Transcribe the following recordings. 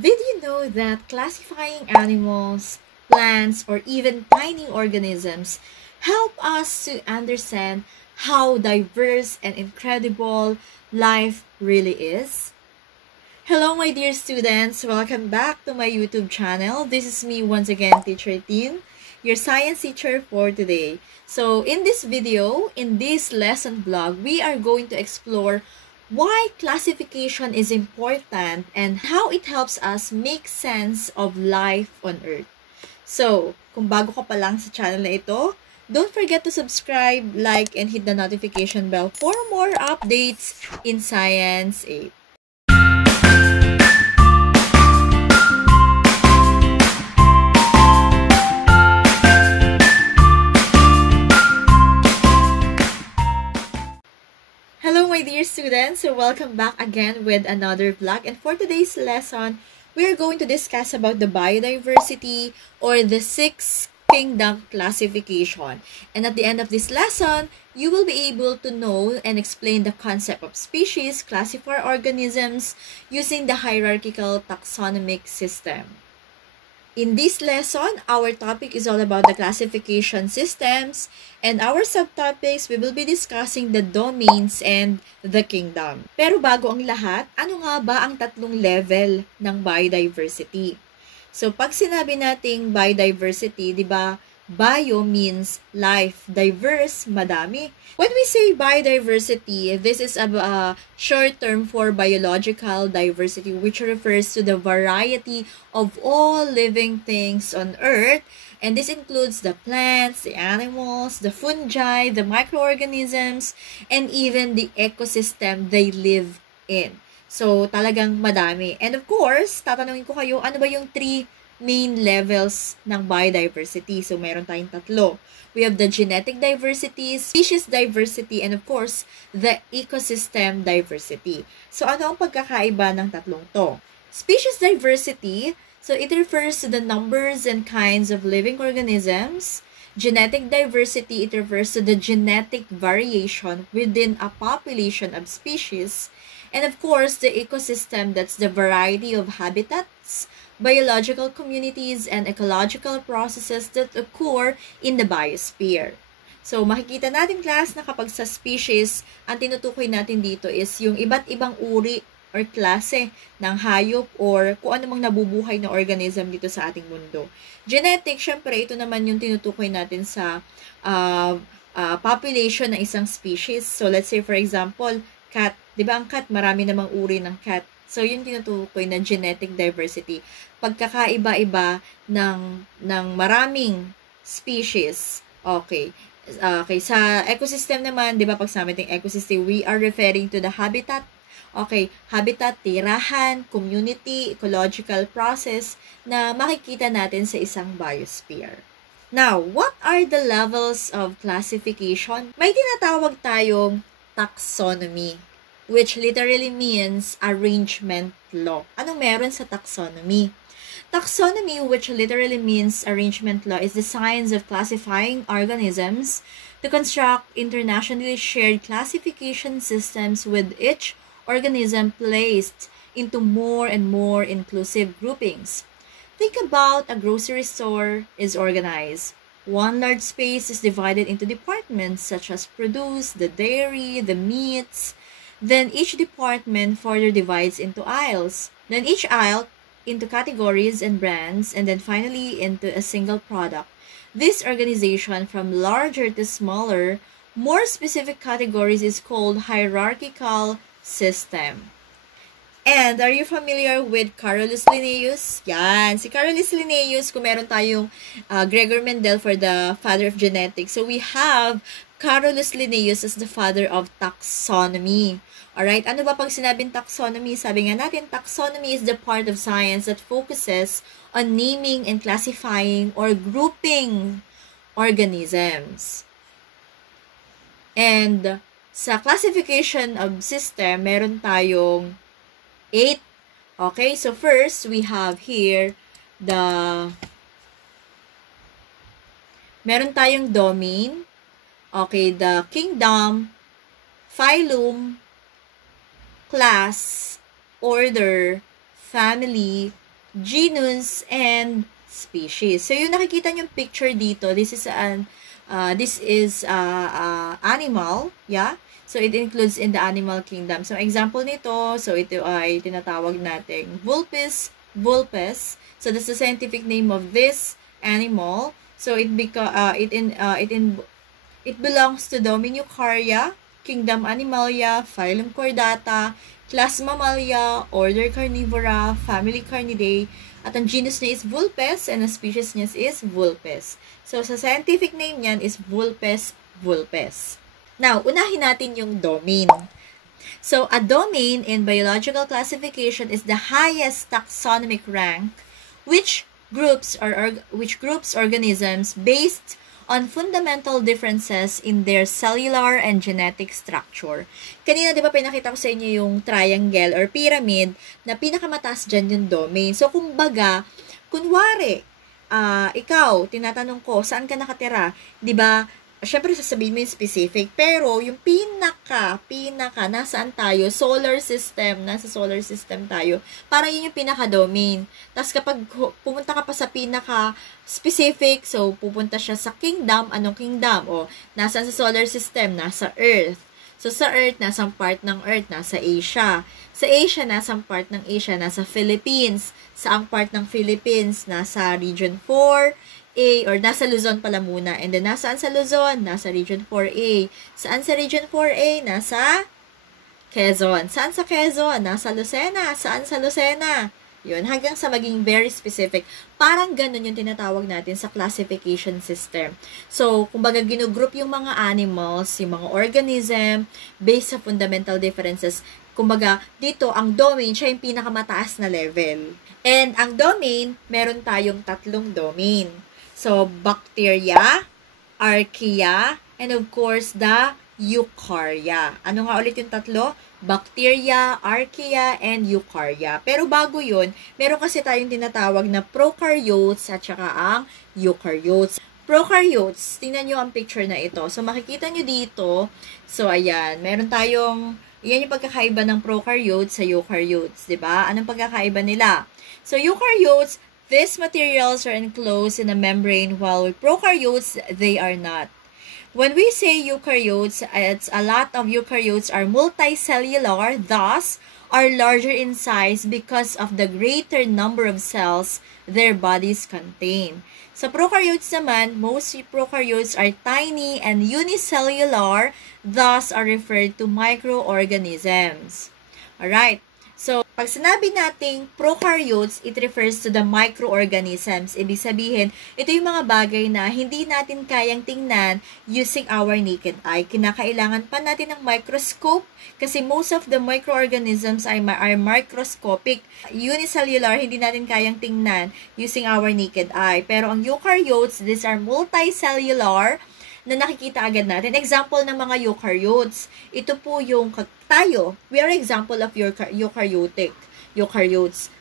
Did you know that classifying animals, plants, or even tiny organisms help us to understand how diverse and incredible life really is? Hello, my dear students. Welcome back to my YouTube channel. This is me once again, Teacher Tin, your science teacher for today. So, in this video, in this lesson blog, we are going to explore why classification is important and how it helps us make sense of life on Earth. So, kung bago ka pa lang sa channel na ito, don't forget to subscribe, like, and hit the notification bell for more updates in Science 8. Hello, my dear students. So welcome back again with another vlog. And for today's lesson, we are going to discuss about the biodiversity or the six kingdom classification. And at the end of this lesson, you will be able to know and explain the concept of species, classify organisms using the hierarchical taxonomic system. In this lesson, our topic is all about the classification systems, and our subtopics, we will be discussing the domains and the kingdom. Pero bago ang lahat, ano nga ba ang tatlong level ng biodiversity? So, pag sinabi nating biodiversity, di ba, bio means life, diverse, madami. When we say biodiversity, this is a short term for biological diversity, which refers to the variety of all living things on Earth. And this includes the plants, the animals, the fungi, the microorganisms, and even the ecosystem they live in. So, talagang madami. And of course, tatanungin ko kayo, ano ba yung three main levels ng biodiversity? So, meron tayong tatlo. We have the genetic diversity, species diversity, and of course, the ecosystem diversity. So, ano ang pagkakaiba ng tatlong to? Species diversity, so it refers to the numbers and kinds of living organisms. Genetic diversity, it refers to the genetic variation within a population of species. And of course, the ecosystem, that's the variety of habitats, biological communities, and ecological processes that occur in the biosphere. So, makikita natin, class, na kapag sa species, ang tinutukoy natin dito is yung iba't ibang uri or klase ng hayop or kung ano mang nabubuhay na organism dito sa ating mundo. Genetic, syempre, ito naman yung tinutukoy natin sa population ng isang species. So, let's say, for example, cat. Di ba ang cat, marami namang uri ng cat. So, yun tinutukoy na genetic diversity. Pagkakaiba-iba ng maraming species. Okay. Okay, sa ecosystem naman, di ba, pag sa ating ecosystem, we are referring to the habitat. Okay, habitat, tirahan, community, ecological process na makikita natin sa isang biosphere. Now, what are the levels of classification? May tinatawag tayong taxonomy, which literally means arrangement law. Anong meron sa taxonomy? Taxonomy, which literally means arrangement law, is the science of classifying organisms to construct internationally shared classification systems with each organism placed into more and more inclusive groupings. Think about a grocery store is organized. One large space is divided into departments such as produce, the dairy, the meats. Then each department further divides into aisles. Then each aisle into categories and brands, and then finally into a single product. This organization from larger to smaller, more specific categories is called hierarchical system. And are you familiar with Carolus Linnaeus? Yan, si Carolus Linnaeus, kung meron tayong Gregor Mendel for the father of genetics. So we have Carolus Linnaeus as the father of taxonomy. Alright, ano ba pag sinabing taxonomy? Sabi nga natin, taxonomy is the part of science that focuses on naming and classifying or grouping organisms. And sa classification of system, meron tayong 8. Okay, so first, we have here meron tayong domain. Okay, the kingdom, phylum, class, order, family, genus, and species. So, yung nakikita nyo picture dito, this is animal, yeah? So, it includes in the animal kingdom. So, example nito, so ito ay tinatawag nating Vulpes vulpes. So, that's the scientific name of this animal. So, it belongs to domain Eukarya, kingdom Animalia, phylum Chordata, class Mammalia, order Carnivora, family Carnidae, at ang genus niya is Vulpes, and ang species niya is Vulpes. So, sa scientific name niyan is Vulpes vulpes. Now, unahin natin yung domain. So, a domain in biological classification is the highest taxonomic rank which groups organisms based on fundamental differences in their cellular and genetic structure. Kanina, di ba, pinakita ko sa inyo yung triangle or pyramid na pinakamataas dyan yung domain. So, kumbaga, kunwari, ikaw, tinatanong ko, saan ka nakatira? Di ba, syempre sasabihin mo yung specific, pero yung pinaka, nasaan tayo? Nasa solar system tayo. Parang yun yung pinaka-domain. Tapos kapag pumunta ka pa sa pinaka-specific, so pupunta siya sa kingdom, anong kingdom? O, nasaan sa solar system? Nasa Earth. So, sa Earth, nasang part ng Earth? Nasa Asia. Sa Asia, nasang part ng Asia? Nasa Philippines. Saang part ng Philippines? Nasa Region 4A, or nasa Luzon pala muna. And then, nasaan sa Luzon? Nasa Region 4A. Saan sa Region 4A? Nasa Quezon. Saan sa Quezon? Nasa Lucena. Saan sa Lucena? Yun, hanggang sa maging very specific. Parang ganun yung tinatawag natin sa classification system. So, kumbaga ginugroup yung mga animals, yung mga organism, based sa fundamental differences. Kumbaga, dito, ang domain, siya yung pinakamataas na level. And ang domain, meron tayong 3 domain. So, bacteria, archaea, and of course, the eukarya. Ano nga ulit yung 3? Bacteria, archaea, and eukarya. Pero bago yun, meron kasi tayong tinatawag na prokaryotes at saka ang eukaryotes. Prokaryotes, tingnan nyo ang picture na ito. So, makikita nyo dito, so ayan, meron tayong, yan yung pagkakaiba ng prokaryotes sa eukaryotes, di ba? Anong pagkakaiba nila? So, eukaryotes, these materials are enclosed in a membrane, while with prokaryotes, they are not. When we say eukaryotes, it's a lot of eukaryotes are multicellular, thus are larger in size because of the greater number of cells their bodies contain. Sa prokaryotes naman, most prokaryotes are tiny and unicellular, thus are referred to microorganisms. Alright. So, pag sinabi nating prokaryotes, it refers to the microorganisms. Ibig sabihin, ito yung mga bagay na hindi natin kayang tingnan using our naked eye. Kinakailangan pa natin ng microscope kasi most of the microorganisms are microscopic. Unicellular, hindi natin kayang tingnan using our naked eye. Pero ang eukaryotes, these are multicellular na nakikita agad natin. Example ng mga eukaryotes. Ito po yung tayo. We are example of eukaryotes.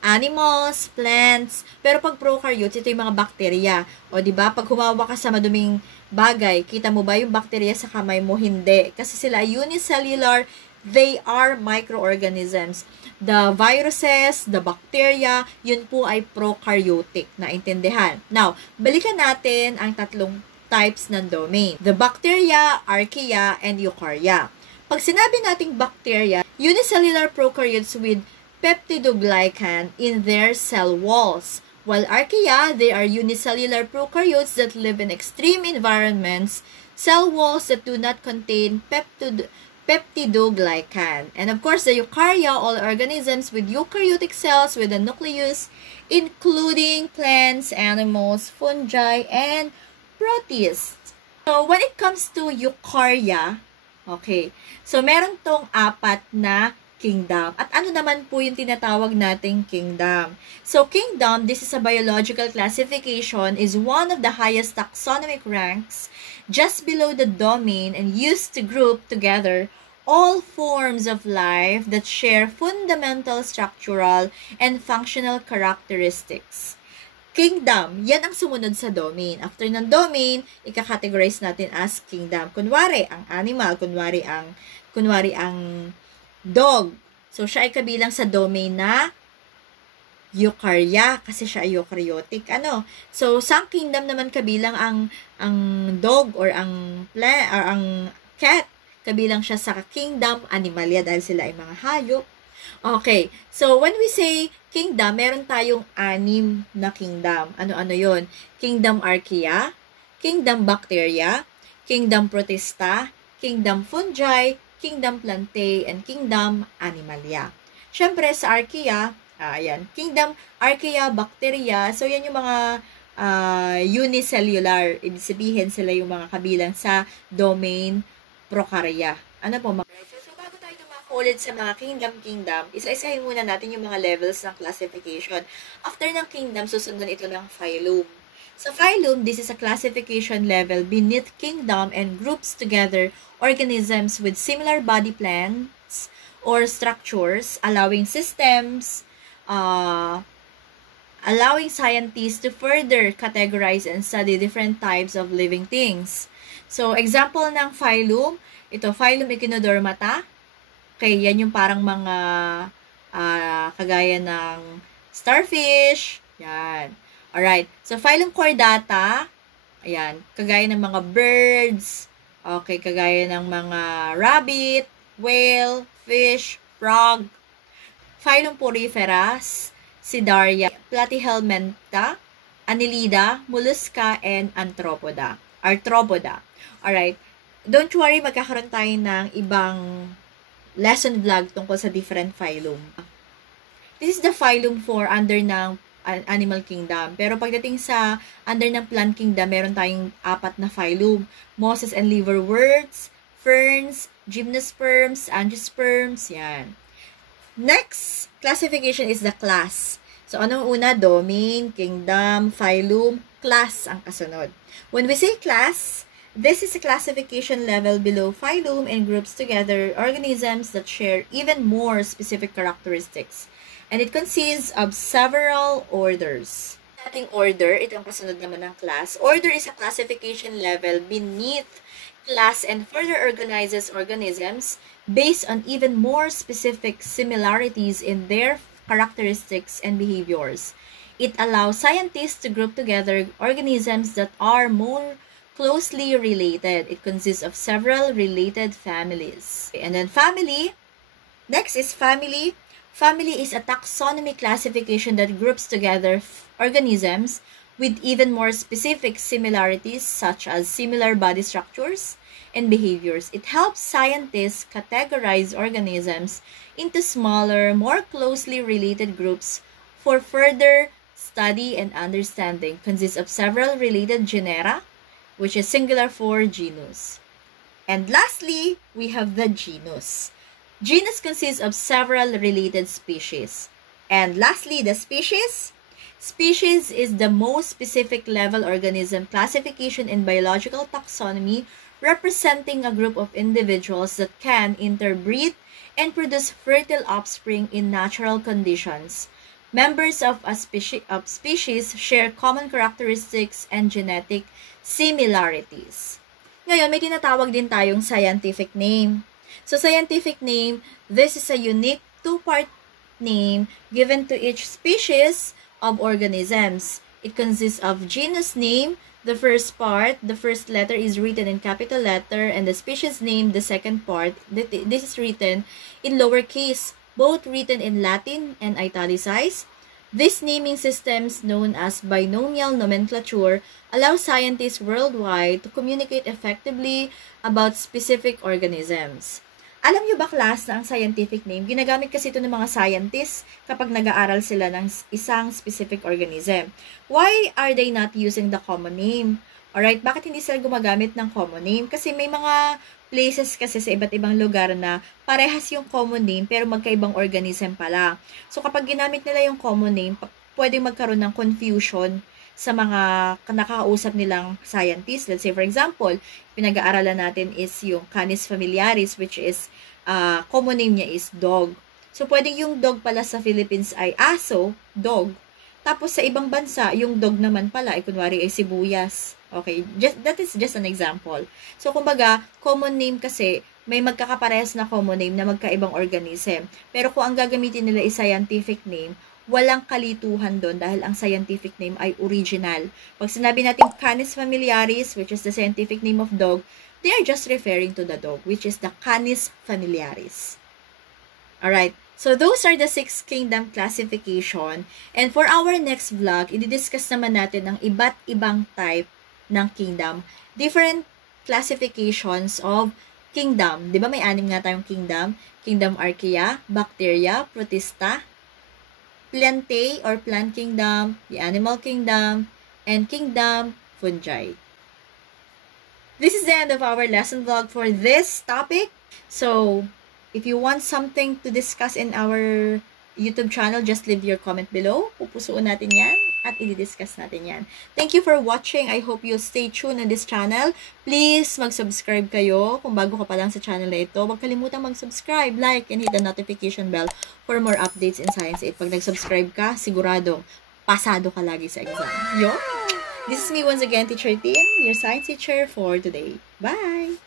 Animals, plants. Pero pag prokaryotes, ito yung mga bakterya. O diba, pag humawa ka sa maduming bagay, kita mo ba yung bakterya sa kamay mo? Hindi. Kasi sila unicellular, they are microorganisms. The viruses, the bacteria, yun po ay prokaryotic. Naintindihan. Now, balikan natin ang 3 types ng domain. The bacteria, archaea, and eukarya. Pag sinabi nating bacteria, unicellular prokaryotes with peptidoglycan in their cell walls. While archaea, they are unicellular prokaryotes that live in extreme environments, cell walls that do not contain peptidoglycan. And of course, the eukarya, all organisms with eukaryotic cells with a nucleus, including plants, animals, fungi, and protists. So, when it comes to eukarya, okay, so meron tong 4 na kingdom. At ano naman po yung tinatawag nating kingdom? So, kingdom, this is a biological classification, is one of the highest taxonomic ranks, just below the domain and used to group together all forms of life that share fundamental structural and functional characteristics. Kingdom, yan ang sumunod sa domain. After ng domain, ika-categorize natin as kingdom. Kunwari, ang animal, kunwari ang dog. So, siya ay kabilang sa domain na Eukarya kasi siya ay eukaryotic. So sa kingdom naman kabilang ang dog or ang cat, kabilang siya sa kingdom Animalia dahil sila ay mga hayop. Okay, so when we say kingdom, meron tayong 6 na kingdom. Ano-ano yon? Kingdom Archaea, Kingdom Bacteria, Kingdom Protista, Kingdom Fungi, Kingdom Plantae, and Kingdom Animalia. Siyempre, sa Archaea, ayan, Kingdom Archaea, Bacteria, so yan yung mga unicellular. Ibig sabihin, sila yung mga kabilang sa domain Prokarya. Ano po mga so bago tayo ulit sa mga kingdom, isa-isahin muna natin yung mga levels ng classification. After ng kingdom, susundan ito ng phylum. Sa phylum, this is a classification level beneath kingdom and groups together organisms with similar body plans or structures, allowing scientists to further categorize and study different types of living things. So, example ng phylum, ito, phylum Echinodermata. Okay, yan yung parang mga kagaya ng starfish. Yan. Alright. So, phylum Chordata. Ayan. Kagaya ng mga birds. Okay, kagaya ng mga rabbit, whale, fish, frog. Phylum Poriferas, Cnidaria, Platyhelmintha, Annelida, Mollusca, and Arthropoda. Alright. Don't worry, magkakaroon tayo ng ibang lesson vlog tungkol sa different phylum. This is the phylum for under ng animal kingdom. Pero pagdating sa under ng plant kingdom, meron tayong 4 na phylum. Mosses and liverworts, ferns, gymnosperms, angiosperms, yan. Next classification is the class. So, anong una? Domain, kingdom, phylum, class ang kasunod. When we say class, this is a classification level below phylum and groups together organisms that share even more specific characteristics. And it consists of several orders. Ating order, ito ang kasunod naman ng class. Order is a classification level beneath class and further organizes organisms based on even more specific similarities in their characteristics and behaviors. It allows scientists to group together organisms that are more closely related. It consists of several related families. And then family. Next is family. Family is a taxonomy classification that groups together organisms with even more specific similarities such as similar body structures and behaviors. It helps scientists categorize organisms into smaller, more closely related groups for further study and understanding. Consists of several related genera, which is singular for genus. And lastly, we have the genus. Genus consists of several related species. And lastly, the species. Species is the most specific level organism classification in biological taxonomy, representing a group of individuals that can interbreed and produce fertile offspring in natural conditions. Members of a species share common characteristics and genetic similarities. Ngayon, may tinatawag din tayong scientific name. So, scientific name, this is a unique 2-part name given to each species of organisms. It consists of genus name, the first part, the first letter is written in capital letter, and the species name, the second part, this is written in lowercase, both written in Latin and italicized. These naming systems, known as binomial nomenclature, allow scientists worldwide to communicate effectively about specific organisms. Alam nyo ba, class, na ang scientific name, ginagamit kasi ito ng mga scientists kapag nag-aaral sila ng isang specific organism. Why are they not using the common name? Alright, bakit hindi sila gumagamit ng common name? Kasi may mga places kasi sa iba't ibang lugar na parehas yung common name pero magkaibang organism pala. So kapag ginamit nila yung common name, pwedeng magkaroon ng confusion sa mga nakakausap nilang scientists. Let's say, for example, pinag-aaralan natin is yung Canis familiaris, which is, common name niya is dog. So, pwedeng yung dog pala sa Philippines ay aso, dog. Tapos, sa ibang bansa, yung dog naman pala ay kunwari ay sibuyas. Okay, that is just an example. So, kumbaga, common name kasi, may magkakaparehas na common name na magkaibang organism. Pero kung ang gagamitin nila is scientific name, walang kalituhan doon dahil ang scientific name ay original. Pag sinabi natin Canis familiaris, which is the scientific name of dog, they are just referring to the dog, which is the Canis familiaris. Alright, so those are the 6 kingdom classification. And for our next vlog, i-discuss naman natin ang iba't ibang type ng kingdom. Different classifications of kingdom. Di ba may 6 nga tayong kingdom? Kingdom Archaea, Bacteria, Protista, Plantae or Plant Kingdom, the Animal Kingdom, and Kingdom Fungi. This is the end of our lesson vlog for this topic. So, if you want something to discuss in our YouTube channel, just leave your comment below. Pupusuan natin yan at i-discuss natin yan. Thank you for watching. I hope you stay tuned on this channel. Please, mag-subscribe kayo. Kung bago ka pa lang sa channel na ito, huwag kalimutang mag-subscribe, like, and hit the notification bell for more updates in Science 8. Pag nag-subscribe ka, siguradong pasado ka lagi sa exam. Yo! This is me once again, Teacher Tin, your science teacher for today. Bye!